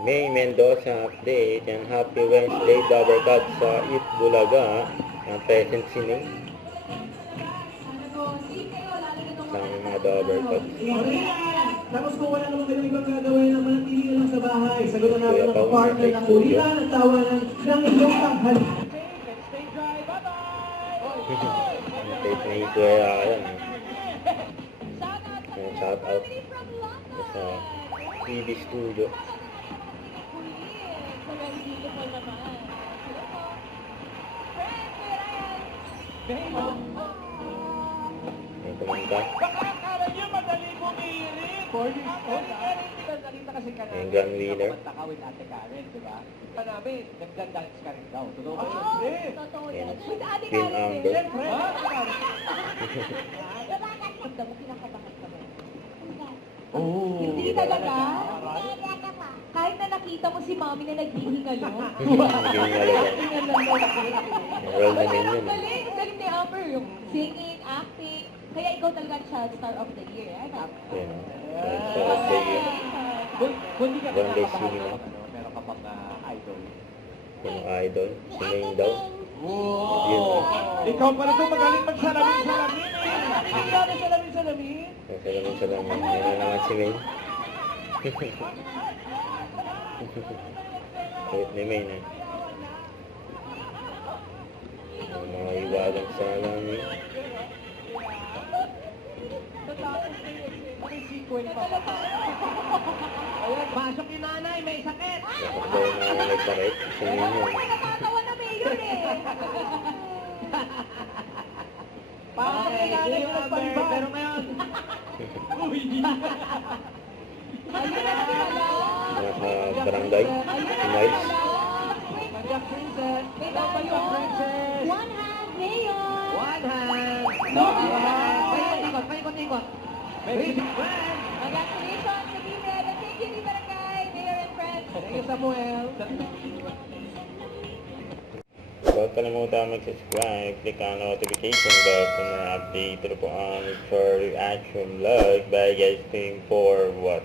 May Mendoza update and happy Wednesday Dabber Cut sa Eat Bulaga. Ang present si May. Sa mga Dabber Cut. Tapos kung wala naman kayong ibang gagawin, manatili ka lang sa bahay. Sagutan natin ang partner ng ulitan at tawanan ng inyong tanghali. Tape na Ikuya yan. Shout out sa TV Studio. May kumanta. Yung gun winner. Yan. Queen Amber. Hindi talaga? Kahit na nakita mo si Mami na naghihingalo. Roll na din yun. Galing, galing ni Amber. Yung singing, acting. Kaya ikaw talaga child star of the year. Yan. Sarap kayo. Barangay Cinema. Meron ka pang idol. Yung idol. Si Maine daw. Yun. Ikaw pala ito magaling magsalamin-salamin. Salamin-salamin. Salamin. Yan na naman si Maine. Kulit ni Maine eh. Ang mga iwagang salamin. Pasok yung nanay, may sakit. Bakit daw na may sakit? Si Maine yun. Ako natatawa na mayor eh. Parang yung nanay yung nagpalibag, pero ngayon. Ayun na pala. Nasa barangay. Si Miles. Princess. May tayo. Princess. One hand, mayor. One hand. No. Paikot-ikot. May friend. Congratulations sa Team Red. And thank you, Team Barangay, Mayor and friends. Thank you, Samuel. Huwag kalimutan mag-subscribe, click ang notification bell para update po ang for reaction vlog by guys team for what